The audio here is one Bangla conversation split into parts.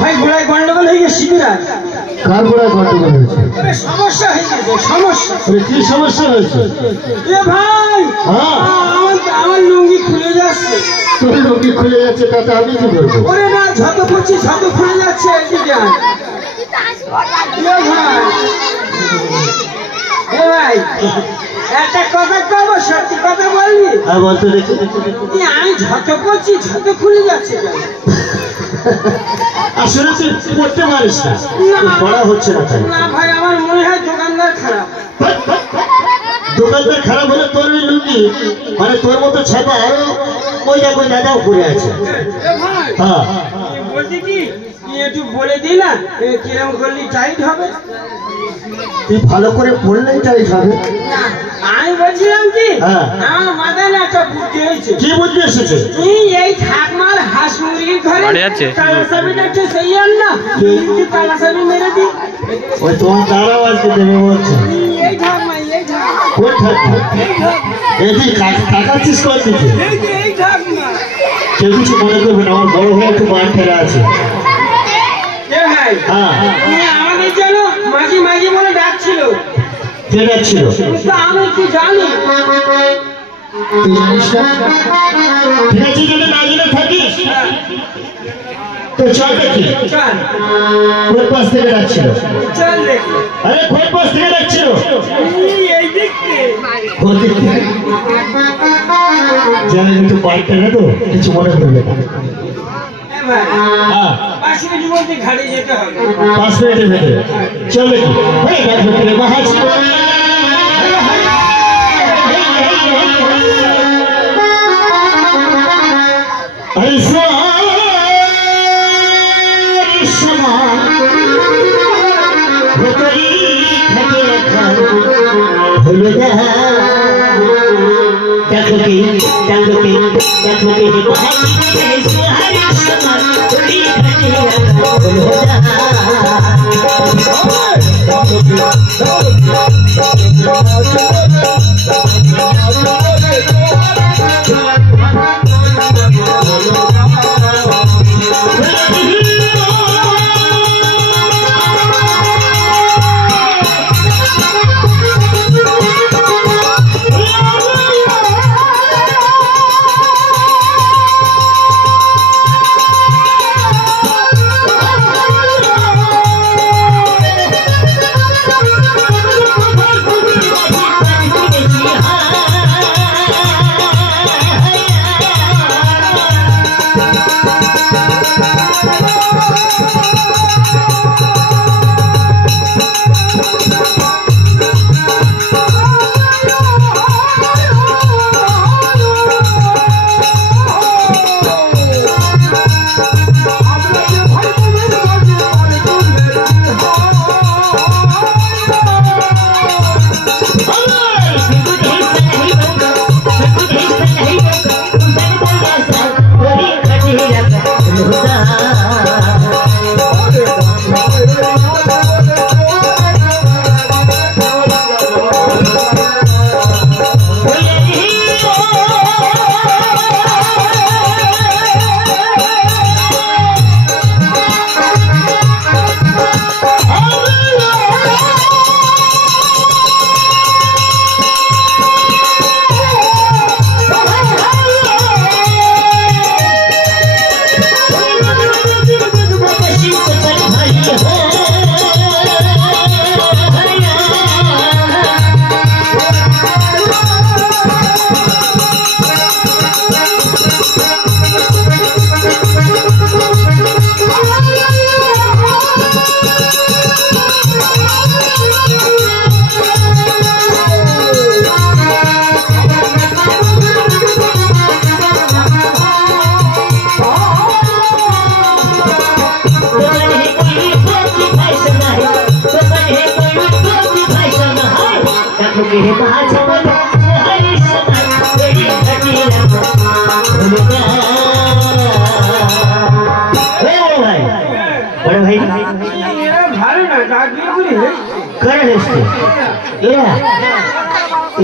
ভাই গোড়ায় গন্ডগোল হয়ে গেছে শিবিরা। কার গোড়ায় গন্ডগোল হয়েছে? সমস্যা হয়েছে, সমস্যা। কি সমস্যা হয়েছে? এ ভাই আমার লুঙ্গি খুলে যাচ্ছে। তোর লুঙ্গি খুলে যাচ্ছে, তাতে আমি কি করবো? ওরে না, যত করছি যত খুলে যাচ্ছে। এদিকে ভাই একটা কথা কব, সত্যি কথা বলবি? বলতে দেখি। আমি যত করছি যত খুলে যাচ্ছে। আসলে তুই পড়তে পারিস না, পড়া হচ্ছে না। না ভাই, আমার মনে হয় দোকানদার খারাপ। দোকানদার খারাপ হলে তোর ওই লুঙ্গি, মানে তোর মতো ছাপা আরো ওই দেখো দাদাও পড়ে আছে। হ্যাঁ বলছি কি, একটু বলে দিই না কিরম করলে টাইট হবে? তুই ভালো করে পড়লেই টাইট হবে। আমি বলছিলাম কি, আমার মাথায় না একটা বুদ্ধি হয়েছে। কি বুদ্ধি এসেছে? এই ঠাকমার হাঁস মুরগির ঘরে তালাচাবি যাচ্ছে, সেই আর না তালাচাবি মেরে দিই। ওই তোমার তারাও আজকে দেবে বলছে। এই ঠাকমা, এই ঠাকমা, কোন ঠাকমা? এদিকে তাকাচ্ছিস কোন দিকে? এই ঠাকমা। কেউ কিছু মনে করবে না, আমার বড় হয়ে একটু মান ফেরা আছে। আমাদের জন্য মাঝি মাঝি বলে ডাকছিল। কে ডাকছিল? আমি কি জানি? ঠিক আছে, যদি না জেনে থাকিস তো চল দেখি। কোন পাশ থেকে ডাকছিল? চল দেখি। আরে কোন পাশ থেকে ডাকছিল? এই দিক থেকে। কোন দিক থেকে? জানি একটু বাইকটা না তো, কিছু মনে করবে না। 5 মিনিট মধ্যে ঘাটে যেতে হবে। 5 মিনিটের ভেতরে চল দেখি।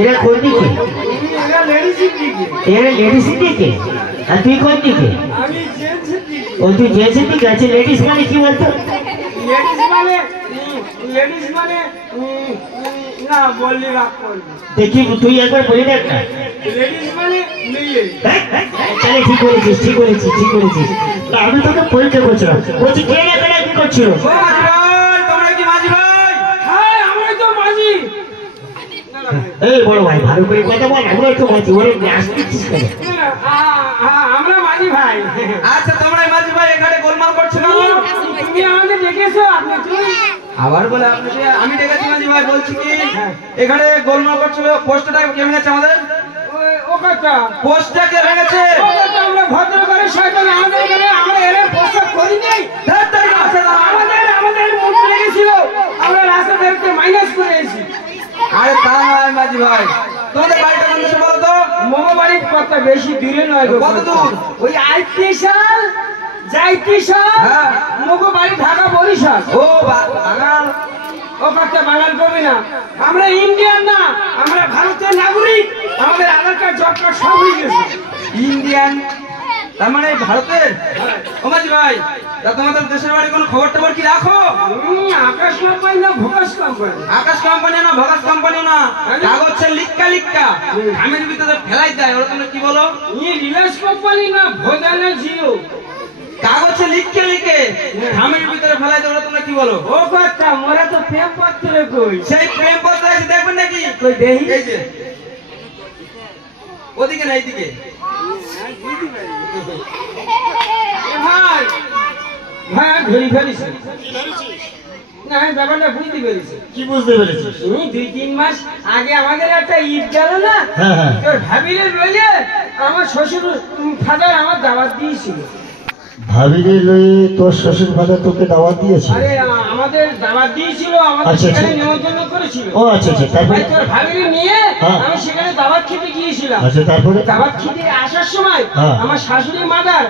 এরা কোন দিকে? এরা লেডিস দিকে। আর তুই কোন দিকে? ও তুই গেছে কি গেছে লেডিস মানে কি বলতো লেডিস মানে না বললি রাগ করবি দেখি তুই একবার বলে দেখ না লেডিস মানে মেয়ে তাহলে ঠিক করেছিস ঠিক করেছিস ঠিক করেছিস তা আমি তোকে পরীক্ষা করছিলাম বলছি কে না কেনা কি করছিল তোমরা কি মাঝি ভাই হ্যাঁ আমরা তো মাঝি এই বড় ভাই ভালো করে কথা বল আমরা তো মাঝি ওরে গ্লাস দিচ্ছিস কেন আমরা মাঝি ভাই আচ্ছা তোমরা মাঝি ভাই এখানে গোলমাল করছো না তুমি আমাকে দেখেছো আপনি তুমি আবার বলে আপনাকে আমি দেখেছি মাঝি ভাই বলছি কি এখানে গোলমাল করছো পোস্টটা কে ভেঙেছে আমাদের ও কথা পোস্টটা কে ভেঙেছে ও কথা আমরা ভদ্র করে শয়তান আমাদের এখানে আমরা এর পোস্ট করি নাই আমাদের মুখ লেগেছিল আমরা রাস্তা থেকে মাইনাস করে এসেছি আরে তা নয় মাঝি ভাই তোমাদের বাড়িটা কোন দেশে বলো তো মোমো বাড়ির কত বেশি দূরে নয় কত দূর ওই 38 সাল যাইতে সাল মোমো বাড়ি ঢাকা বরিশাল ও বাঙাল ও কথা বাঙাল করবে না আমরা ইন্ডিয়ান না আমরা ভারতের নাগরিক আমাদের আধার কার্ড জব কার্ড সব হয়ে গেছে ইন্ডিয়ান তার মানে ভারতের ও মাঝি ভাই তা তোমাদের দেশের বাড়ি কোনো খবর টবর কি রাখো আকাশ কোম্পানি না ভোগাস কোম্পানি আকাশ কোম্পানি না ভোগাস কোম্পানি না কাগজে লিক্কা লিক্কা আমের ভিতরে ফেলাই দেয় ওরা তোমরা কি বলো রিলায়েন্স কোম্পানি না ভোগা না জিও কাগজে লিখে লিখে আমের ভিতরে ফেলাই দেয় ওরা তোমরা কি বলো ও কথা মোরা তো প্রেম পত্রে কই সেই প্রেম পত্র আছে দেখবেন নাকি কই দেহি এই যে ওদিকে না এইদিকে ভাই ভাই ধরি ফেলিস না ব্যাপারটা বুঝতে পেরেছি কি বুঝতে পেরেছিস তুমি 2-3 মাস আগে আমাদের একটা ঈদ গেল না তোর ভাবিরে বলে আমার শ্বশুর ফাদার আমার দাওয়াত দিয়েছিল ভাবিরে লই তোর শ্বশুর ফাদার তোকে দাওয়াত দিয়েছে আরে আমাদের দাওয়াত দিয়েছিল আমাদের সেখানে নিমন্ত্রণ করেছিল ও আচ্ছা আচ্ছা তারপরে তোর ভাবিরে নিয়ে আমি সেখানে দাওয়াত খেতে গিয়েছিলাম আচ্ছা তারপরে দাওয়াত খেতে আসার সময় আমার শাশুড়ি মাদার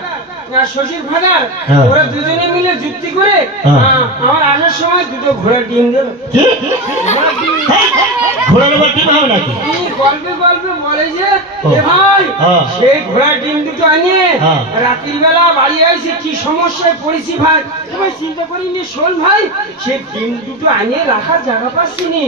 শ্বশুর ফাদার ওরা দুজনে মিলে যুক্তি করে আমার আসার সময় দুটো ঘোড়ার ডিম দিল কি ঘোড়ার ডিম হবে নাকি গল্পে গল্পে বলে যে এ ভাই সেই ঘোড়ার ডিম দুটো আনিয়ে রাত্রির বেলা বাড়ি আসি কি সমস্যায় পড়েছি ভাই তোমায় চিন্তা করিনি শোন ভাই সে ডিম দুটো আনিয়ে রাখার জায়গা পাচ্ছি নি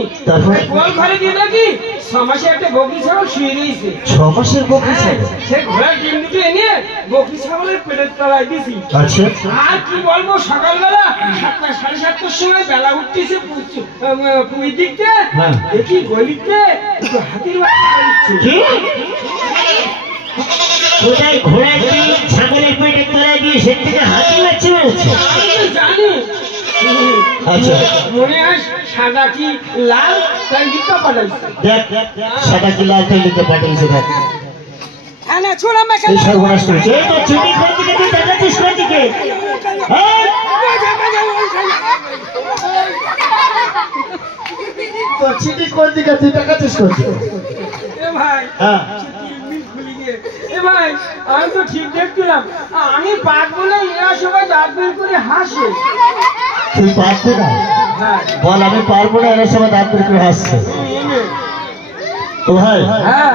গোল ঘরে দিয়ে দেখি 6 মাসে একটা বকরি ছাগল শুয়ে রয়েছে 6 মাসের বকরি ছাগল সে ঘোড়ার ডিম দুটো এনে বকরি ছাগলের পেটের তলায় দিছি আচ্ছা আর কি বলবো সকালবেলা 7টা 7:30 সময় বেলা উঠতেছে পুই দিকতে দেখি গলিতে হাতির বাচ্চা কি কোথায় ঘোড়ার ডিম ছাগলের পেটের তলায় দিয়ে সে থেকে হাতির বাচ্চা বেরোচ্ছে আমি জানি আচ্ছা মনে হয় সাদা কি লাল তাই লিখতে পাঠাইছে দেখ সাদা কি লাল তাই লিখতে পাঠাইছে দেখ আনা ছোড়া মাকে এই সর্বনাশ করেছে এই তো চিঠি কোন দিকে তুই দেখাচ্ছিস কোন দিকে তো চিঠি কোন দিকে তুই দেখাচ্ছিস কোন দিকে এ ভাই হ্যাঁ এ ভাই আমি তো ঠিক দেখছিলাম আমি পারবো না এরা সবাই দাঁত বের করে হাসে তুই পারবো না বল আমি পারবো না এরা সবাই দাঁত বের করে হাসছে তো ভাই হ্যাঁ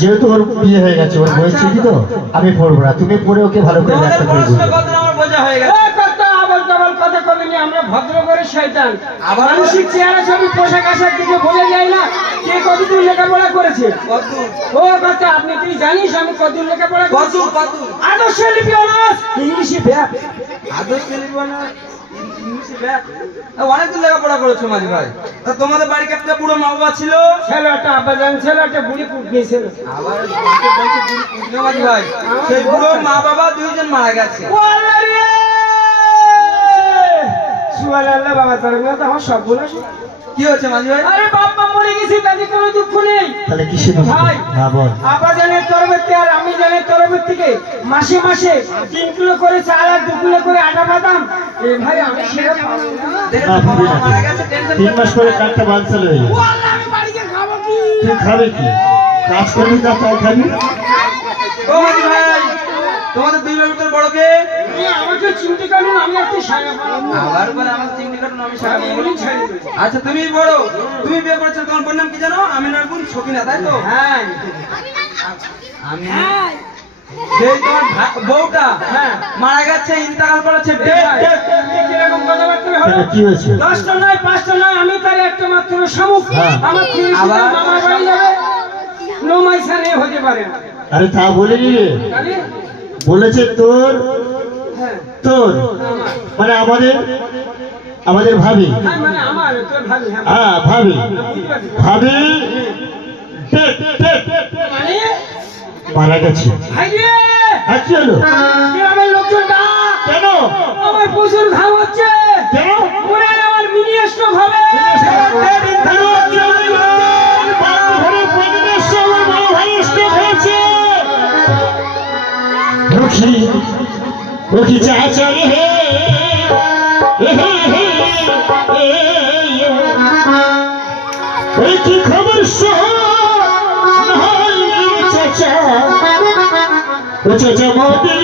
যেহেতু ওর বিয়ে হয়ে গেছে ওর বয়স চিঠি তো আমি পড়বো না তুমি পড়ে ওকে ভালো করে রাস্তা করে দিও কথা কবেনি আমরা ভদ্র করে শয়তান মানসিক চেহারা ছবি পোশাক আশাক দিকে বোঝা যায় না কে কতদূর লেখাপড়া করেছে ও কথা আপনি কি জানিস আমি কতদূর লেখাপড়া করেছি আদর্শ লিপি অনার্স ইংলিশে ব্যাপ আদর্শ লিপি অনার্স ইংলিশে ব্যাপ অনেকদিন লেখাপড়া করেছো মাঝি ভাই তা তোমাদের বাড়ি একটা পুরো মা বাবা ছিল ছেলে একটা আব্বাজান ছিল একটা বুড়ি কুটনি ছিল আবার মাঝি ভাই সেই বুড়ো মা বাবা দুইজন মারা গেছে সুবহানাল্লাহ বাবা তার না তো আমার সব বলে কি হচ্ছে মাঝি ভাই আরে বাবা মরে গেছে তাতে কোনো দুঃখ নেই তাহলে কিসে ভাই হ্যাঁ বল আপা জানের তরফ আর আমি জানের তরফ থেকে মাসে মাসে 3 কিলো করে চাল আর 2 কিলো করে আটা বাদাম এই ভাই আমি সেটা পাবো না মারা গেছে টেনশন 3 মাস পরে কাটটা বানসাল হয়ে যাবে ও আল্লাহ আমি বাড়িতে খাবো কি তুই খাবে কি কাজ করবি না তাই খাবি ও মাঝি ভাই তোমাদের দুই লোকের বড় কে আমাকে চিনতে কারণ আমি একটা সারা আবার বলে আমাকে চিনতে কারণ আমি সারা আচ্ছা তুমি বড় তুমি বিয়ে করেছো তোমার বোন নাম কি জানো আমিনার বোন সকিনা তাই তো হ্যাঁ আমি সেই তোমার বউটা মারা গেছে, ইন্তেকাল করেছে। কিরকম কথাবার্তা হলো? কি হয়েছে? 10টা নয় 5টা নয়, আমি তার একটা মাত্র শামুক। আমার মামার বাড়ি যাবে, নো মাইসা নিয়ে হতে পারে না। আরে তা বলিনি রে, তাহলে বলেছে তোর হ্যাঁ তোর মানে আমাদের ভাবি। হ্যাঁ মানে আমার তোর ভাবি। হ্যাঁ হ্যাঁ ভাবি বুঝতে পারছি। ভাবি মানে মারা গেছে। ভাই রে, আর কি হলো? গ্রামের লোকজন ডাক। কেন? আমার প্রচুর ঘাম হচ্ছে। কেন? মনে হয় আমার মিনি স্ট্রোক হবে। কি খবর চাচা, ও চাচা মোদের